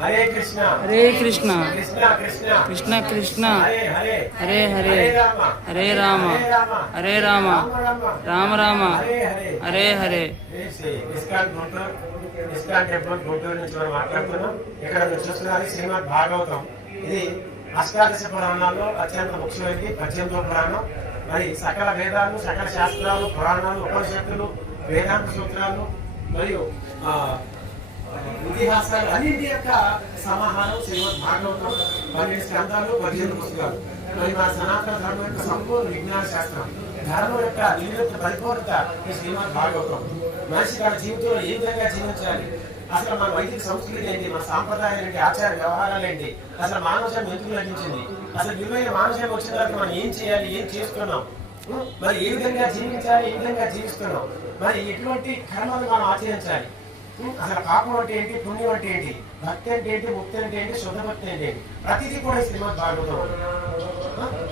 हरे कृष्णा कृष्णा कृष्णा कृष्णा कृष्णा हरे हरे हरे हरे हरे राम हरे Ram Ram Ram Hare Hare ISKCON temple Guntur నుంచి మనం మాట్లాడుతున్నాం. ఇక్కడ మీరు చూస్తున్నది శ్రీమద్ భాగవతం. ఇది అష్టాదశ పురాణాల్లో అత్యంత ముఖ్యమైనది 18వ పురాణం. మరి సకల వేదాలు, సకల శాస్త్రాలు, పురాణాలు, ఉపనిషత్తులు, వేదాంత సూత్రాలు మరియు ఇతిహాసాలు అన్నింటి యొక్క సమాహారం శ్రీమద్ భాగవతం. 12 స్కంధాలు, 18 పుస్తకాలు. మరి మా సనాతన ధర్మం యొక్క సంపూర్ణ విజ్ఞాన శాస్త్రం, ధర్మం యొక్క నిలుత పరిపూర్ణత ఈ శ్రీమద్ భాగవతం. మనిషి తన జీవితంలో ఏ విధంగా జీవించాలి, అసలు మన వైదిక సంస్కృతి ఏంటి, మన సాంప్రదాయాలు ఏంటి, ఆచార వ్యవహారాలు ఏంటి, అసలు మానవజన్మ ఎందుకు లభించింది, అసలు విలువైన మానవజన్మ వచ్చిన తర్వాత మనం ఏం చేయాలి, ఏం చేస్తున్నాం, మరి ఏ విధంగా జీవించాలి, ఏ విధంగా జీవిస్తున్నాం, మరి ఎటువంటి కర్మలు మనం ఆచరించాలి, అసలు పాపం అంటే ఏంటి, పుణ్యం అంటే ఏంటి, భక్తి అంటే ఏంటి, ముక్తి అంటే ఏంటి, శుద్ధ భక్తి అంటే ఏంటి, ప్రతిదీ కూడా శ్రీమద్ భాగవతం.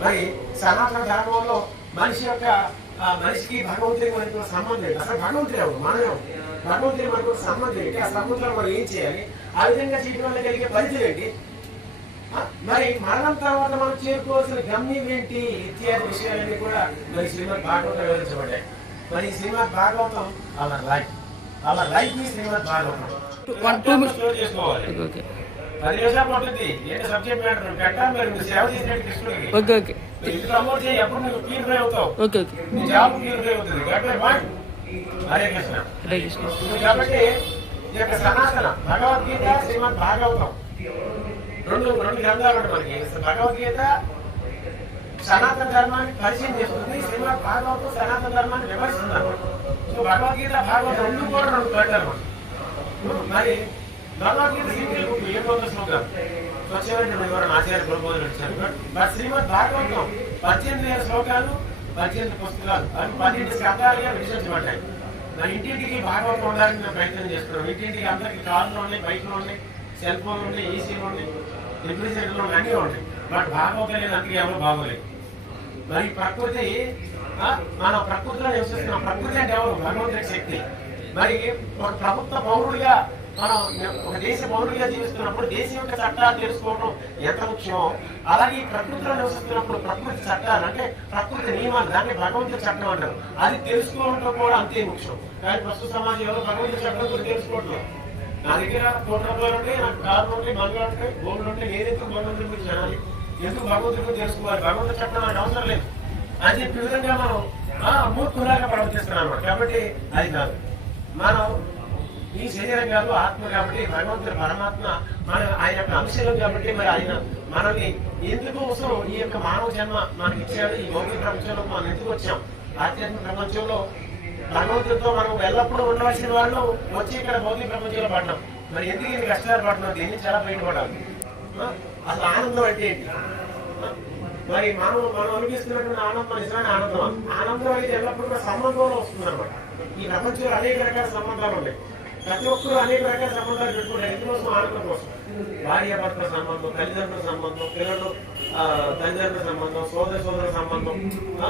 మరి సనాతన ధర్మంలో మనిషికి భగవంతుడికి మనకు సంబంధం ఏంటి, అసలు భగవంతుడు ఎవరు, మనం భగవంతుడి మనకు సంబంధం ఏంటి, ఆ సంబంధంలో మనం ఏం చేయాలి, ఆ విధంగా చేయడం వల్ల కలిగే ఫలితం ఏంటి, మరి మరణం తర్వాత మనం చేరుకోవాల్సిన గమ్యం ఏంటి ఇత్యాది విషయాలన్నీ కూడా మరి శ్రీమద్ భాగవతం వివరించబడ్డాయి. మరి శ్రీమద్ భాగవతం అలా లైఫ్ ని శ్రీమద్ భాగవతం స్టోర్ చేసుకోవాలి. 10 నిమిషాలు పడుతుంది. ఏంటి సబ్జెక్ట్ మ్యాటర్ పెట్టా, మీరు సేవ చేసినట్టు కృష్ణుడికి ఇది ప్రమోట్ చేయి, అప్పుడు నువ్వు ప్యూరిఫై అవుతావు, నీ జాబ్ ప్యూరిఫై అవుతుంది. హరే కృష్ణ. కాబట్టి ఈ యొక్క సనాతన భగవద్గీత, శ్రీమద్ భాగవతం రెండు గ్రంథాలు మనకి. భగవద్గీత సనాతన ధర్మాన్ని పరిచయం చేస్తుంది, శ్రీమద్ భాగవతం సనాతన ధర్మాన్ని విమర్శిస్తున్నారు. సో భగవద్గీత, భాగవతం రెండు కూడా 2 గ్రంథాలు. మరి భగవద్గీత 700 శ్లోకాలు స్వచ్ఛమైన వివరణ ఆచార్య ప్రబోధన ఇచ్చారు. మరి శ్రీమద్ భాగవతం 18,000 శ్లోకాలు, 18 పుస్తకాలు, అవి 12 స్కంధాలుగా విభజించబడ్డాయి. మరి ఇంటింటికి భాగవతం ఉండాలని మేము ప్రయత్నం చేస్తున్నాం. ఇంటింటికి అందరికి కార్లు ఉన్నాయి, బైక్లు ఉన్నాయి, సెల్ ఫోన్లు ఉన్నాయి, ఏసీలు ఉన్నాయి, రిఫ్రిజిరేటర్లు ఉన్నాయి, అన్నీ ఉంటాయి. బట్ భాగవతం అనేది అందుకే ఎవరు బాగోలేదు. మరి ప్రకృతి, మనం ప్రకృతిలో నివసిస్తున్నాం. ప్రకృతి అంటే ఎవరు? భగవంతుడి శక్తి. మరి ఒక ప్రభుత్వ పౌరుడిగా మనం ఒక దేశ పౌరుడిగా జీవిస్తున్నప్పుడు దేశం యొక్క చట్టాలు తెలుసుకోవడం ఎంత ముఖ్యమో, అలాగే ఈ ప్రకృతిలో నివసిస్తున్నప్పుడు ప్రకృతి చట్టాలు అంటే ప్రకృతి నియమాలు, దాన్ని భగవంతుడి చట్టం అంటారు, అది తెలుసుకోవడం కూడా అంతే ముఖ్యం. కానీ ప్రస్తుత సమాజం ఎవరు భగవంతుడి చట్టం కూడా తెలుసుకోవట్లేదు. నా దగ్గర కోట్ల రూపాయలు ఉంటాయి, నాకు కార్లు ఉంటాయి, బంగారు ఉంటాయి, భూములు ఉంటాయి, నేనెందుకు భగవంతుడి గురించి జనాలి, ఎందుకు భగవంతుడి గురించి తెలుసుకోవాలి, భగవంతుడి చట్టం నాకు అవసరం లేదు అని చెప్పి విధంగా మనం మూర్ఖులాగా ప్రవర్తిస్తున్నాం అన్నమాట. కాబట్టి అది కాదు. మనం ఈ శరీరం కాదు, ఆత్మ. కాబట్టి భగవంతుడు పరమాత్మ ఆయన యొక్క అంశాలు. కాబట్టి మరి ఆయన మనల్ని ఎందుకు అవసరం, ఈ యొక్క మానవ జన్మ మనకి ఇచ్చాడు. ఈ భౌతిక ప్రపంచంలో మనం ఎందుకు వచ్చాం, ఆధ్యాత్మిక ప్రపంచంలో భగవంతుడితో మనం ఎల్లప్పుడూ ఉండవలసిన వాళ్ళు వచ్చి ఇక్కడ భౌతిక ప్రపంచంలో పడ్డాం. మరి ఎందుకు ఇది కష్టాలు పడుతున్నాం, దీన్ని చాలా బయటపడాలి. అసలు ఆనందం అంటే ఏంటి, మరి మనం అనిపిస్తున్నటువంటి ఆనందం నిజమైన ఆనందం అనేది ఎల్లప్పుడూ కూడా సంబంధంలో వస్తుంది అనమాట. ఈ ప్రపంచంలో అనేక రకాల సంబంధాలు ఉన్నాయి. ప్రతి ఒక్కరు అనేక రకాల సంబంధాలు పెట్టుకుంటారు. ఎందుకోసం? ఆనందం కోసం. భార్య భర్తల సంబంధం, తల్లిదండ్రుల సంబంధం, పిల్లలు తల్లిదండ్రుల సంబంధం, సోదర సంబంధం,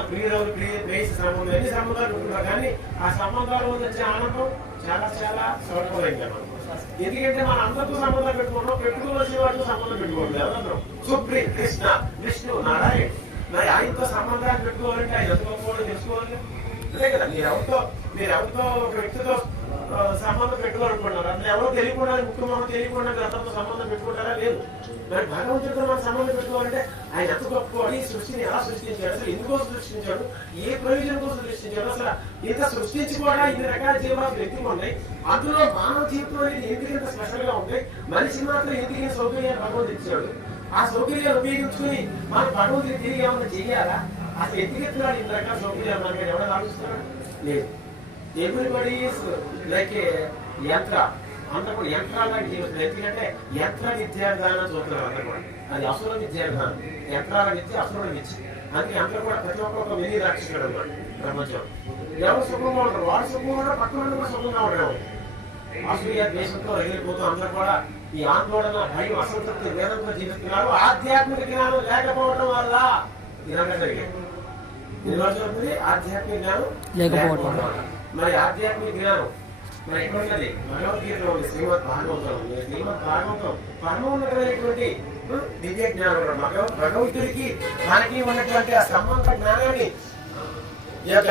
ప్రియులు ప్రేయసి సంబంధం, ఎన్ని సంబంధాలు పెట్టుకుంటారు. కానీ ఆ సంబంధాల వల్ల వచ్చే ఆనందం చాలా చాలా స్వల్పమైంది అన్నమాట. ఎందుకంటే మన అందరితో సంబంధాలు పెట్టుకోవాల్సిన వాటితో సంబంధం పెట్టుకోవాలి. ఎవరందరం సుప్రీం కృష్ణ, విష్ణు, నారాయణ. మరి ఆయనతో సంబంధాలు పెట్టుకోవాలంటే ఆయన ఎందుకోవాలో తెలుసుకోవాలి. అదే కదా, మీరు ఎవరితో ఒక వ్యక్తితో సంబంధం పెట్టుకోవాలనుకుంటున్నారు. అసలు ఎవరో తెలియకుండా, ముఖ్యమంత్రి తెలియకుండా గ్రంథంతో సంబంధం పెట్టుకుంటారా? లేదు. మరి భగవంతుడితో మనం సంబంధం పెట్టుకోవాలంటే ఆయన ఎంత గొప్పవాడు, ఈ సృష్టిని ఎలా సృష్టించాడు, అసలు ఎందుకోసం సృష్టించాడు, ఏ ప్రయోజనం కోసం సృష్టించాడు, అసలు ఇంత సృష్టించి కూడా ఇన్ని రకాల జీవరాశులు ఎందుకు ఉన్నాయి, అందులో మానవ జీవితం అనేది ఎందుకు ఇంత స్పెషల్ గా ఉంది, మనిషి మాత్రం ఎందుకు సౌకర్యాన్ని భగవంతుడు ఇచ్చాడు, ఆ సౌకర్యాలు ఉపయోగించుకుని మనం భగవంతుడికి తిరిగి ఏమన్నా చెయ్యాలా, అసలు ఎందుకు ఎత్తున్నాడు ఇన్ని రకాల సౌకర్యాలు మనకి ఎవరైనా ఆలోచిస్తున్నాడు? లేదు. ఎవ్రీబడి ఈస్ లైక్ యంత్ర, అందరూ కూడా యంత్రాలకు జీవిస్తుంది. ఎందుకంటే యంత్ర విద్యార్థానం చూస్తున్నారు అందరూ కూడా. అది అసుర విద్యార్థానం, యంత్రాల విద్య అసురుల విద్య. అందుకే అందరూ కూడా ప్రతి ఒక్క మినీ రాక్షసుడు అన్నమాట ప్రపంచం. ఎవరు సుఖంగా ఉంటారు, వాడు సుఖంగా ఉంటారు, పక్కన కూడా సుఖంగా ఉండడం. అసూయ ద్వేషంతో రగిలిపోతూ అందరూ కూడా ఈ ఆందోళన, భయం, అసంతృప్తి, వేదంతో జీవిస్తున్నారు. ఆధ్యాత్మిక జ్ఞానం లేకపోవడం వల్ల ఇదంతా జరిగేది. ఆధ్యాత్మిక జ్ఞానం లేకపోవడం వల్ల. మరి ఆధ్యాత్మిక జ్ఞానం మరి ఎక్కడున్నది భగవద్గీతలో ఉంది, శ్రీమద్ భాగవతం ఉంది. శ్రీమద్ భాగవతం పరమోన్నతమైనటువంటి దివ్య జ్ఞానం. భగవంతుడికి మనకి ఉన్నటువంటి ఆ సంబంధ జ్ఞానాన్ని ఈ యొక్క